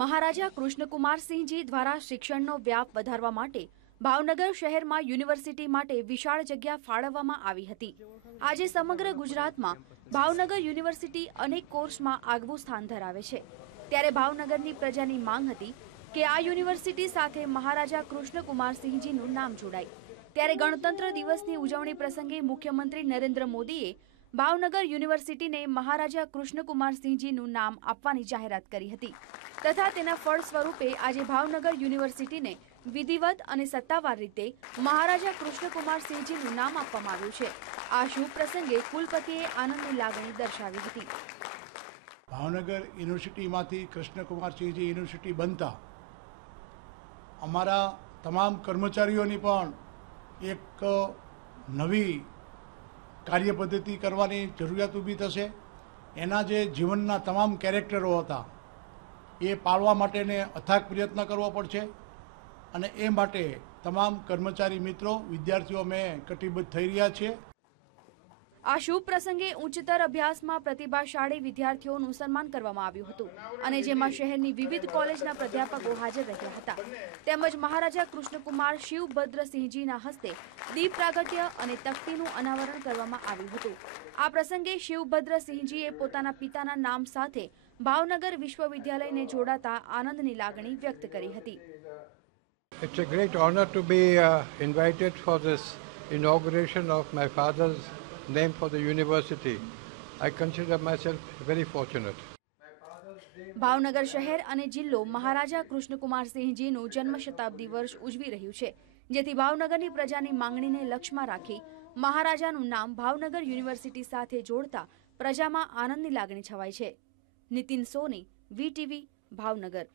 મહારાજા કૃષ્ણકુમારસિંહજી દ્વારા શિક્ષણનો વ્યાપ વધારવા માટે ભાવનગર શહેરમાં યુનિવર્સિટી માટે વિશાળ જગ્યા ફાળવવામાં આવી હતી। આજે સમગ્ર ગુજરાતમાં ભાવનગર યુનિવર્સિટી અનેક કોર્સમાં આગવું સ્થાન ધરાવે છે। ત્યારે ભાવનગરની પ્રજાની માંગ હતી કે આ યુનિવર્સિટી સાથે મહારાજા કૃષ્ણકુમારસિંહજીનું નામ જોડાય। ત્યારે ગણતંત્ર દિવસની ઉજવણી પ્રસંગે મુખ્યમંત્રી નરેન્દ્ર મોદીએ ભાવનગર યુનિવર્સિટીને મહારાજા કૃષ્ણકુમારસિંહજીનું નામ આપવાની જાહેરાત કરી હતી તથા તેના ફળ સ્વરૂપે આજે ભાવનગર યુનિવર્સિટીને વિધિવત અને સત્તાવાર રીતે મહારાજા કૃષ્ણકુમારસિંહજીનું નામ આપવામાં આવ્યું છે। આ શુભ પ્રસંગે કુલપતિએ આનંદની લાગણી દર્શાવી હતી। ભાવનગર યુનિવર્સિટીમાંથી કૃષ્ણકુમારસિંહજી યુનિવર્સિટી બનતા અમારા તમામ કર્મચારીઓની પણ એક નવી કાર્યપદ્ધતિ કરવાની જરૂરિયાત ઊભી થશે। એના જે જીવનના તમામ કેરેક્ટરો હતા એ પાળવા માટેને અથાગ પ્રયત્ન કરવો પડશે અને એ માટે તમામ કર્મચારી મિત્રો વિદ્યાર્થીઓ અમે કટિબદ્ધ થઈ રહ્યા છીએ। આ શુભ પ્રસંગે ઉચ્ચતર અભ્યાસમાં પ્રતિભાશાળી વિદ્યાર્થીઓનું સન્માન કરવામાં આવ્યું હતું અને જેમાં શહેરની વિવિધ કોલેજના પ્રાધ્યાપકો હાજર રહ્યા હતા। તેમજ મહારાજા કૃષ્ણકુમાર શિવભદ્રસિંહજીના હસ્તે દીપ પ્રાગટ્ય અને તખ્તીનું અનાવરણ કરવામાં આવ્યું હતું। આ પ્રસંગે શિવભદ્રસિંહજીએ પોતાના પિતાના નામ સાથે ભાવનગર વિશ્વવિદ્યાલયને જોડાતા આનંદની લાગણી વ્યક્ત કરી હતી। It's a great honor to be invited for this inauguration of my father's name for the university. I consider myself very fortunate. Bhavnagar શહેર અને જિલ્લો મહારાજા કૃષ્ણકુમારસિંહજીનું જન્મ શતાબ્દી વર્ષ ઉજવી રહ્યું છે, જેથી ભાવનગરની પ્રજાની માંગણીને લક્ષ્યમાં રાખી મહારાજાનું નામ ભાવનગર યુનિવર્સિટી સાથે જોડતા પ્રજામાં આનંદની લાગણી છવાઈ છે। નીતિન સોની, વીટીવી, ભાવનગર।